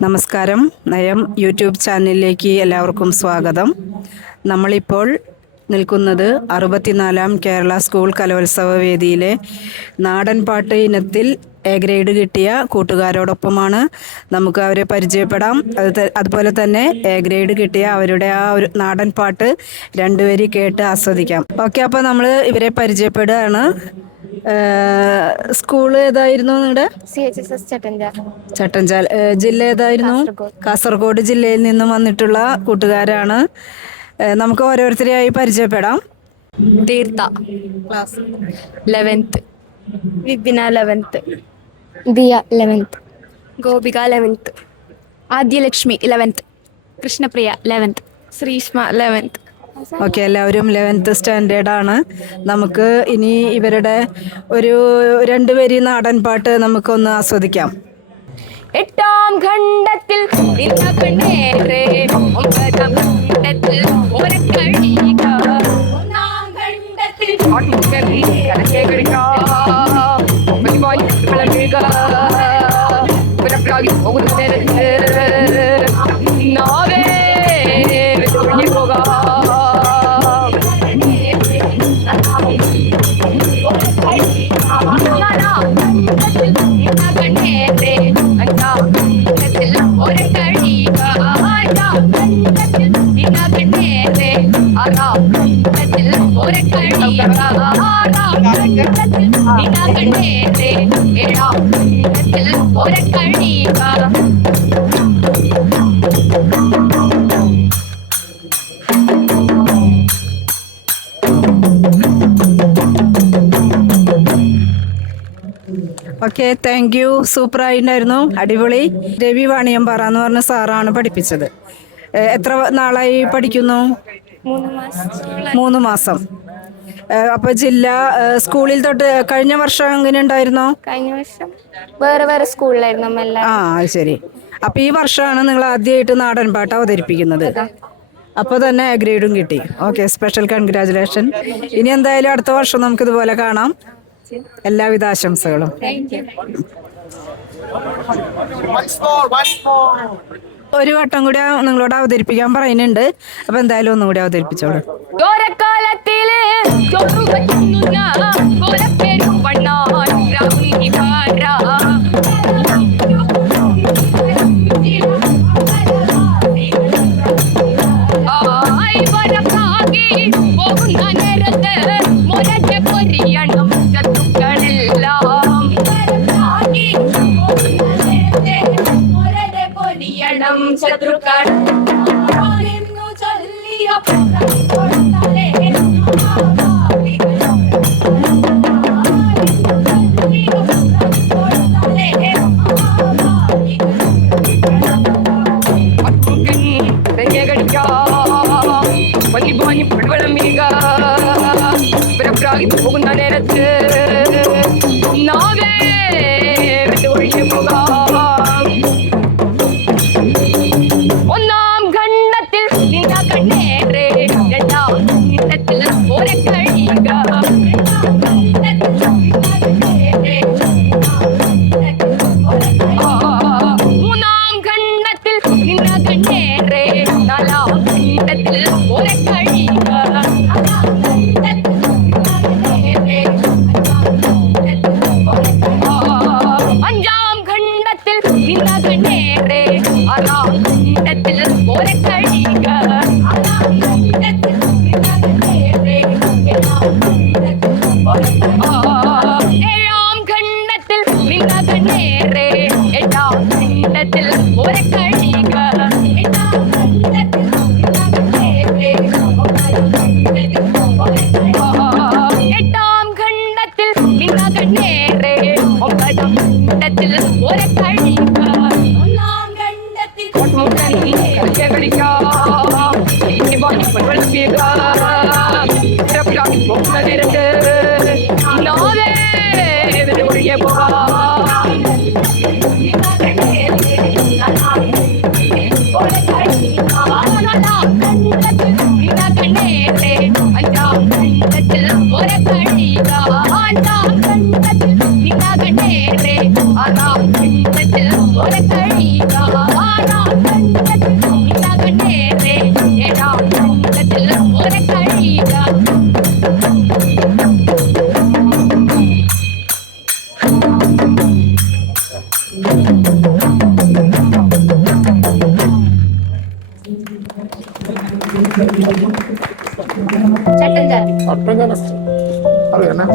നമസ്കാരം. നയം യൂട്യൂബ് ചാനലിലേക്ക് എല്ലാവർക്കും സ്വാഗതം. നമ്മളിപ്പോൾ നിൽക്കുന്നത് 64-ാം കേരള സ്കൂൾ കലോത്സവ വേദിയിലെ നാടൻ പാട്ട് ഇനത്തിൽ എ ഗ്രേഡ് കിട്ടിയ കൂട്ടുകാരോടൊപ്പമാണ്. നമുക്ക് അവരെ പരിചയപ്പെടാം. അതുപോലെ തന്നെ എ ഗ്രേഡ് കിട്ടിയ അവരുടെ ആ ഒരു നാടൻ പാട്ട് രണ്ടുപേരും കേട്ട് ആസ്വദിക്കാം. ഓക്കെ, അപ്പോൾ നമ്മൾ ഇവരെ പരിചയപ്പെടുകയാണ്. സ്കൂൾ ഏതായിരുന്നു നിങ്ങളുടെ? CHSS ചട്ടഞ്ചാൽ. ജില്ല ഏതായിരുന്നു? കാസർഗോഡ് ജില്ലയിൽ നിന്നും വന്നിട്ടുള്ള കൂട്ടുകാരാണ്. നമുക്ക് ഓരോരുത്തരെയായി പരിചയപ്പെടാം. തീർത്ഥ class 11th, Vipina 11th, Diya 11th, Gopika 11th, ആദ്യലക്ഷ്മി 11th, Krishnapriya 11th, Sreeshma 11th. Okay, എല്ലാവരും 11th സ്റ്റാൻഡേർഡാണ്. നമുക്ക് ഇനി ഇവരുടെ ഒരു രണ്ടുപേരി നാടൻ പാട്ട് നമുക്കൊന്ന് ആസ്വദിക്കാം. എട്ടാം ഖണ്ഡത്തിൽ നിന്ന കണ്ണേറെ, ഒമ്പതാം ഖണ്ഡത്തിൽ ഒരക്കഴിക, ഒന്നാം ഖണ്ഡത്തിൽ കലക്കെ കളിക്കാം, പരിപാടി വിളമ്പുക, പുരപ്രാഗി പോകുന്ന നാവേ ഒഴിഞ്ഞു പോകാം. Okay, thank you. സൂപ്പറായിട്ടുണ്ടായിരുന്നു, അടിപൊളി. രവി വാണിയമ്പാറ എന്ന് പറഞ്ഞ സാറാണ് പഠിപ്പിച്ചത്. എത്ര നാളായി പഠിക്കുന്നു? 3 മാസം. അപ്പോൾ ജില്ല സ്കൂളിൽ തൊട്ട് കഴിഞ്ഞ വർഷം എങ്ങനെ ഉണ്ടായിരുന്നോ? കഴിഞ്ഞ വർഷം വേറെ സ്കൂളിലായിരുന്നു നമ്മളെല്ലാം. അത് ശരി. അപ്പോൾ ഈ വർഷമാണ് നിങ്ങൾ ആദ്യമായിട്ട് നാടൻ പാട്ട് അവതരിപ്പിക്കുന്നത്. അപ്പോൾ തന്നെ എ ഗ്രേഡും കിട്ടി. Okay, special congratulation. ഇനി എന്തായാലും അടുത്ത വർഷം നമുക്കിതുപോലെ കാണാം. എല്ലാവിധ ആശംസകളും. ഒരു വട്ടം കൂടി നിങ്ങളോട് അവതരിപ്പിക്കാൻ പറയുന്നുണ്ട്. അപ്പൊ എന്തായാലും ഒന്നും കൂടി അവതരിപ്പിച്ചോളൂ. ശത്രുക്കൾ പോകുന്ന നേരത്ത് നാവേ ഒഴിഞ്ഞു പോകാം. ഒന്നാം ഖണ്ഡത്തിൽ നിന്ന കണ്ണേറെ, രണ്ടാം ഖണ്ഡത്തിൽ ഒരക്കഴിക, മൂന്നാം ഖണ്ഡത്തിൽ നിന്ന കണ്ണേറെ, നാലാം ഖണ്ഡത്തിൽ ഒരക്കഴിക, അഞ്ചാം ഖണ്ഡത്തിൽ നിന്ന കണ്ണേറെ, ആറാം ഖണ്ഡത്തിൽ ഒരക്കഴിക, ഏഴാം ഖണ്ഡത്തിൽ നിന്ന കണ്ണേറെ, എട്ടാം ഖണ്ഡത്തിൽ ഒരക്കഴിക, എട്ടാം ഖണ്ഡത്തിൽ നിന്ന കണ്ണേറെ, ഒമ്പതാം ഖണ്ഡത്തിൽ ഒരക്കഴിക, ഒന്നാം ഖണ്ഡത്തിൽ കലക്കെ കളിക്കാം, പോകുന്ന നേരത്ത് നാവേ ഒഴിഞ്ഞു പോകാം. അഞ്ചാം ഖണ്ഡത്തിൽ ഒരക്കഴിക, ആറാം ഖണ്ഡത്തിൽ നിന്ന കണ്ണേറെ, ആറാം ഖണ്ഡത്തിൽ ഒരക്കഴിക, അത് തന്നെ